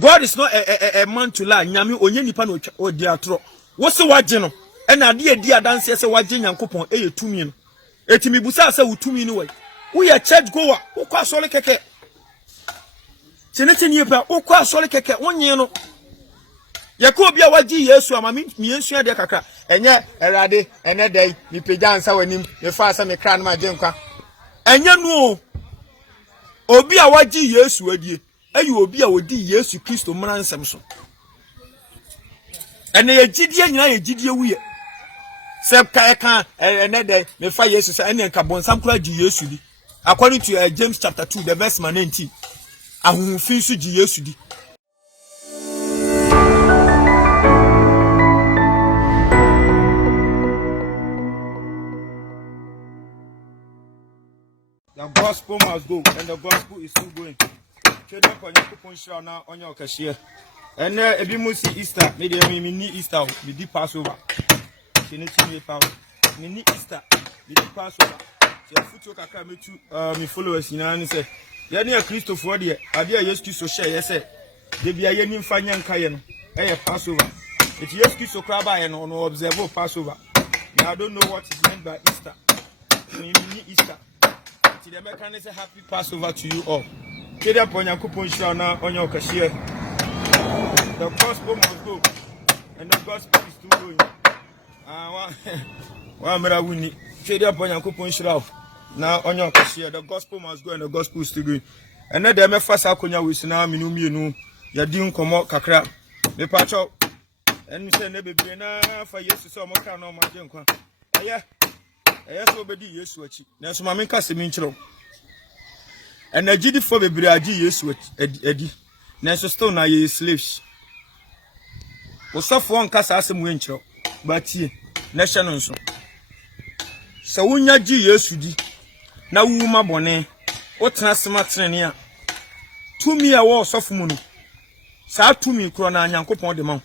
God is not a man to lie. Nyame onye nipa no odi atro. Wo se wagye no. E na de edi adanse se wagye Nyankopon eye tumi no. Eti mibusa se wutumi no we. Wo ye church goer, wo kwa sole keke. Chenete nipa wo kwa sole keke wonye no. Ye ko bia wagye Yesu ama miensua de kakra. Enye erade ene dai mi pagya ansa wanim me fa asa me kra no ma gye nkwa. Enye no obi a wagye Yesu adie. Ayi obi a odi Yesu Kristo mmara nsem so. Ene ye gidie nyina ye gidie wuye. Se ka ene de me fa Yesu se ene nka bonsam kura gi Yesu di. According to James chapter 2 the verse 19. Ahunfin su gi Yesu di. The gospel must go, and the gospel is still going. Chede kwa Nyankopon shira na onye okahye. Ene ebi mu si Easter, me de me ni Easter, me di Passover. Chene chine pa. Me ni Easter, me di Passover. Se futu kakra metu me followers ina ni se. Ye ne Christopher de ade a Yesu Kristo share ye se. De bia ye ni mfa nyanka ye no. Eye Passover. It Yesu Kristo kra ba ye no observe Passover. I don't know what is meant by Easter. Me ni Easter. The American say happy Passover to you all. Chede kwa Nyankopon shira na onye okahye. The gospel must go, and the gospel is still going. Wa mera wuni. Chede kwa Nyankopon shira na onye okahye. The gospel must go, and the gospel is still going. And na dem fasa akonya wesina minu mienu ya di nkomo kakra. Me pacho. En se ne bebre na fa Yesu se omoka na omaje nkwa. Yesu obedi Yesu achi. Na so mame nka semi nkyero. And agidi for bebre agi Yesu edi. Na so still na ye slaves. Osofo nka sa asem we nkyero. Batie na hye no nso. Sa wonya gi Yesu di. Na wuma bone. Otena sema tenene a. Tumi a wo osofo mu no. Sa tumi kro na Nyankopon de ma.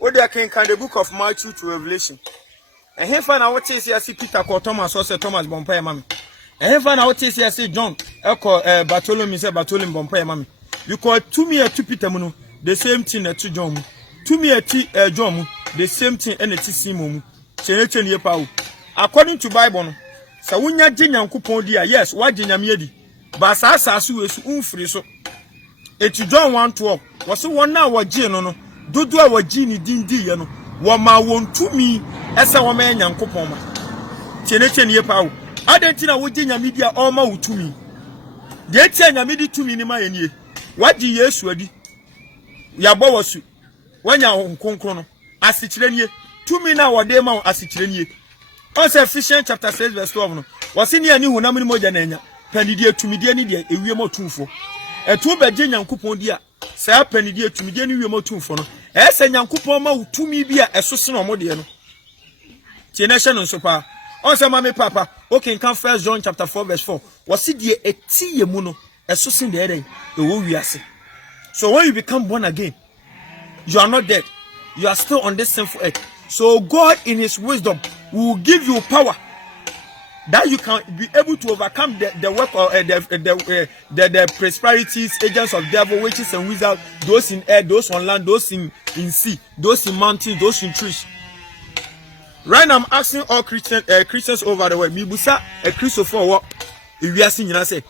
Odi akan the book of Matthew to Revelation. And here for now, what is here? See Peter called Thomas, also Thomas Bompire Mammy. And here for now, what is here? See John, Echo Bartholomew, say Bartholomew Bompire Mammy. You call to me a 2 Peter Muno, the same thing at 2 John. To me a John, the same thing and a Tissimu. Senator ye power. According to Bible, Sawunya Jinya Kupondia, yes, what Jinya Medi. Basasa su is unfriso. Et John 1:12 was so 1 hour Jino, Dodo our Gini Dindi, no. Wama won to me esa wama Nyankopon ma chenete ye pawo adentina wo ginya media all ma wo to me de tia nya medi to me ni ma yenie wagi Yesu adi ya bo wasu wanya nkonkron no asikire nie to me na wode ma asikire nie on say Ephesians chapter 6 verse 12 no wose ne ani honam ni moja na nya panidie tumidie ni de ewie mo tumfo etu be ginya Nyankopon dia sa panidie tumidie ni wie mo tumfo no ese Nyankopon ma utumi bia esose no mo de no tienehye no so pa on say mama papa okay kan 1 John chapter 4 verse 4 wasi de etiye mu no esose de eden e wo wiase. So when you become born again, you are not dead, you are still on this sinful earth. So God in his wisdom will give you power that you can be able to overcome the work of the prosperities, agents of devil, witches and wizards, those in air, those on land, those in sea, those in mountains, those in trees. Right now I'm asking all Christians over the world, mibusa a Christopher what if you are seeing say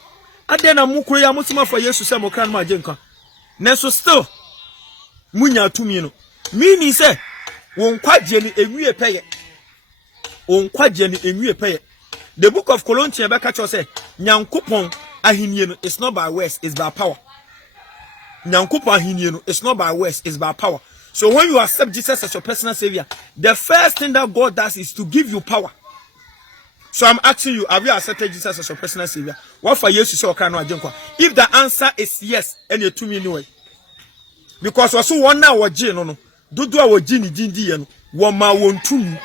adena mukro ya mutima for Yesu se mokran ma jenka nenso still munya tumi no meaning say won kwagye ni enwie peye won kwagye ni enwie peye. The book of Colossians be catch us say Nyankopon ahinie no it's not by words, it's by power. Nyankopon ahinie no it's not by words, it's by power. So when you accept Jesus as your personal savior, the first thing that God does is to give you power. So I'm asking you, have you accepted Jesus as your personal savior? What for Yesu so kan no ajenkwa? If the answer is yes, and you to me no way. Because also one now waje no dodo a waje ni dindi ye no wo ma won tumi.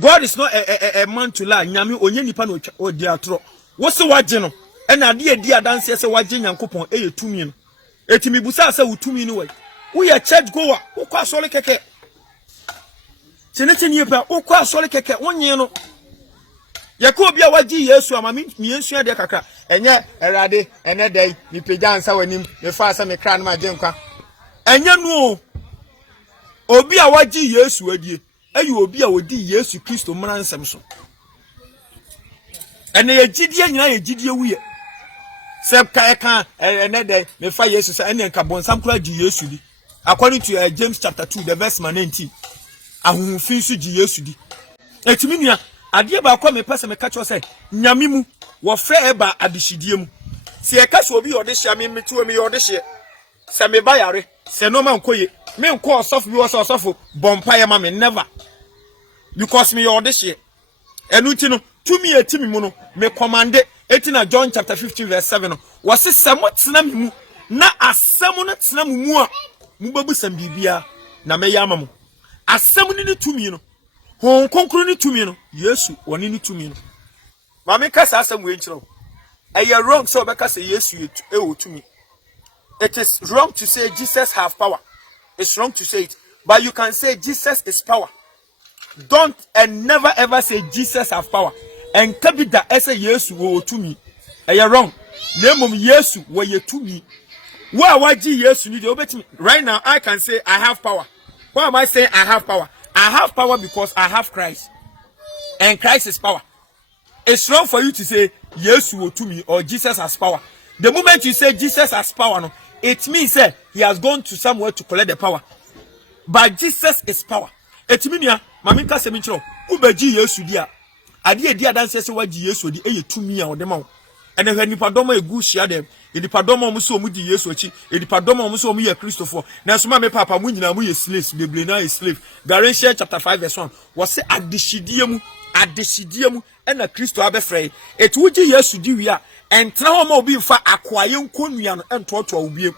God is not a man to lie. Nyame onye nipa no odi atro. Wo se waje no e na de edi adanse se waje Nyankopon e ye tumi no. Etimi busa se wo tumi no way. We are church goer. Wo kwa sole keke. Chenete ni pa wo kwa sole keke wonye no. Ye ko bia waji Yesu ama mi ensua de kakra. enye erade ene dai mi pagya nsa wanim me fa sa me kra na ma genkwa enye no obi a wagi Yesu adie ayi obi a wodi Yesu Kristo mmara nsem so ene ye gidie nyina ye gidie wuye se ka ene dai me fa Yesu sa ene nka bonsam kra gi Yesu di according to James chapter 2 the verse 19 ahunfin su gi Yesu di etimi nua ade ba kwa me pese me ka cho se nyame mu wo frɛ eba adehidie mu se e ka so obi yode hia me metu me yode hie se me ba yare se no man koye me nko osof bi wo so osofo bompa ye ma me never because me yode hie enu ti no tumi etimi mu no me commande etina John chapter 15 verse 7 no wo se samo tena me mu na asam no tena mu a mu babu sam bibia na me yama mu asam ni tumi no hon konkro ni tumi no Yesu woni ni tumi no mama kasa asam we nchiro eye wrong so be kasa Yesu e wo tumi. It is wrong to say Jesus have power. It's wrong to say it, but you can say Jesus is power. Don't and never ever say Jesus have power and kabida ese Yesu wo tumi. Eye wrong. Nemom Yesu wo ye tumi. Wa waji Yesu ni de obetimi. Right now I can say I have power. Why am I saying I have power? I have power because I have Christ. And Christ is power. It's wrong for you to say Yesu wo tumi or Jesus has power. The moment you say Jesus has power, no, it means that he has gone to somewhere to collect the power. But Jesus is power. It means ya, mami ka se mi chiro, ubeji Yesu dia. Ade dia dan se waji Yesu di eye tumi a odema wo. Ene hwe nipa doma egu hia dem. Nipa doma mu so mu di Yesu achi, nipa doma mu so mu ye Christopher. Na so ma me papa mu nyina mu ye slaves, beble na ye slave. Galatians chapter 5 verse 1. Wo se adehidie mu ena Kristo abefrɛ. Etuji Yesu di wi a entra ho ma obi mfa akwaye nkonnua no entoto obiem.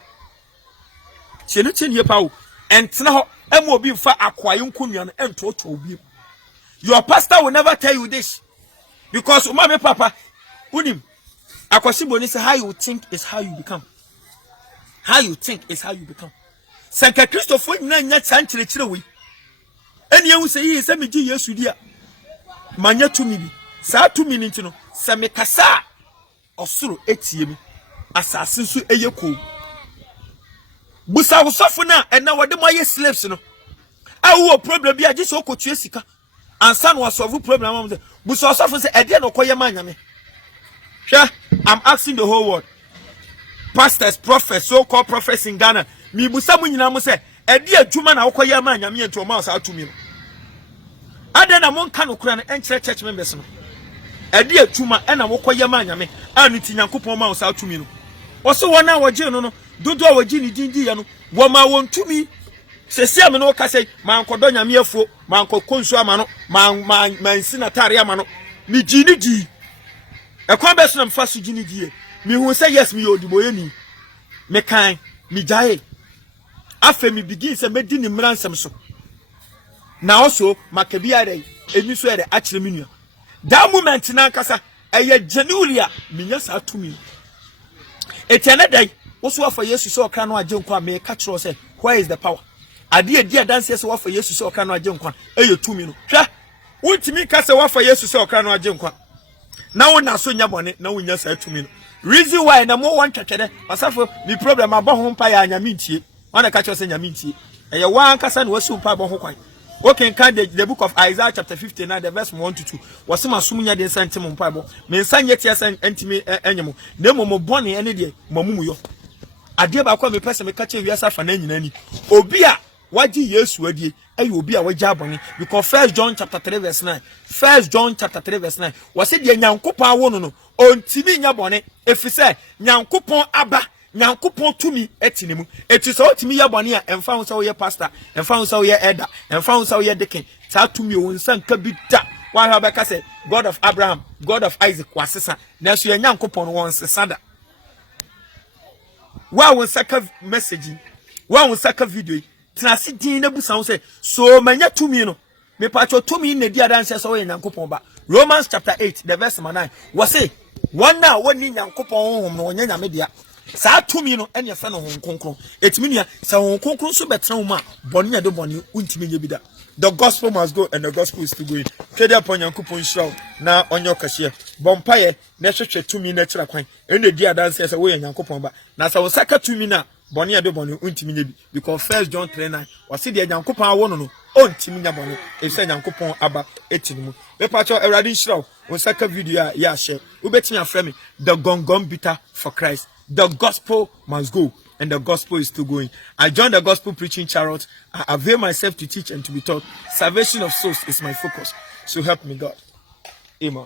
Chenu pa wo. Entra ho ema obi mfa akwaye nkonnua no entoto obiem. Your pastor will never tell you this because umame papa unim akwasibo ni say how you think is how you become. How you think is how you become. Sanka Christopher nyina nya chankyerechire wi. Eni ehu say yi say meji Yesu dia. Manya tumi bi. Sa tumi ni ntino se me kasa osoro etie mi. Asase nso eye ko. Busa wosofo na ena wode mo ye slaves no. Awo problem bi age so kotua sika. Ansa no solve problem am say busa wosofo say ede no koye ma nyame. Hwa, I'm asking the whole world. Pastors, prophets, so-called prophets in Ghana. Mi busa mu nyina mo say ede adwuma na wokoye ma nyame ento ma sa tumi no. Ade na mon kan okura na enkyere church members no. Ade atuma e na wokoye ma nyame anu ti Nyankopon ma sa tumi no. Oso wona woje no no dodo a woji ni dindi ya no wo ma won tumi sesi ame no ka sei man kodo nyame afuo man konsu ama no man sinatare ama no mi gini di e kwa be so na mfa so gini di mi hu say yes mi odiboye ni me kan mi jae afa mi begin say medi ni mransem so na also makabia dey eni so dey akire mi nua that moment na nkasa eye genulia minya sa tumi etene dey woso afa Yesu so okra no agye nkwa me ka kiro say where is the power ade adi adanse se wafa Yesu so okra no agye nkwa eye tumi no hwa wontimi ka se wafa Yesu so okra no agye nkwa na wona so nya bone na wonya sa tumi no reason why na mo wan twetwede asafo mi problem abɔ mpa ya nyame ntie wana ka kiro say nyame ntie eye wan kasa na wasu mpa abɔ ho kwan. Okay, can the book of Isaiah chapter 59 the verse 1 to 2. Wasema sumunya de sante mo mpabo. Me nsanye tia san entimi enyemo. Na mo bone ene de mamumu yo. Ade ba kwa me pese me kache wiasa fa na nyina ni. Obi a waji Yesu adie ayi obi a waji abone because 1 John chapter 3 verse 9. 1 John chapter 3 verse 9. Wase de Nyankopon awo no ontimi nya bone efise Nyankopon aba Nyankopon tumi etinemu etise otimi ya bone a emfa ho so ye pastor emfa ho so ye elder emfa ho so ye deacon ta tumi o nsan ka bi da wa ha be ka say God of Abraham, God of Isaac wasesa na so ye Nyankopon won sesa da wa won saka message wa won saka video tinase din na busa ho say so manya tumi no me pa cho tumi na di adanse so ye Nyankopon ba. Romans chapter 8 the verse 9 was say one now woni Nyankopon honhom no wonya nyame dia sa tumi no ene fa no hon konkron etimi nua sa hon konkron so betra wo ma bone ya de bone untimi nya bi da The gospel must go, and the gospel is still going. Kede upon Yankupon show na on your cashier. Bompaye, Nesha 2 minutes la coin. And the dear dancers away and Yankupon ba. Nasa was saka 2 minutes. Bonnie ado bonu untimi because 1 John 3:9 was see the Yankupon wono no on timinya bonu. If say Yankupon aba etinimu. Me pacho eradi show on saka video ya share. Ubeti frame the gongom bitter for Christ. The gospel must go. And the gospel is still going. I joined the gospel preaching chariot. I avail myself to teach and to be taught. Salvation of souls is my focus. So help me God. Amen.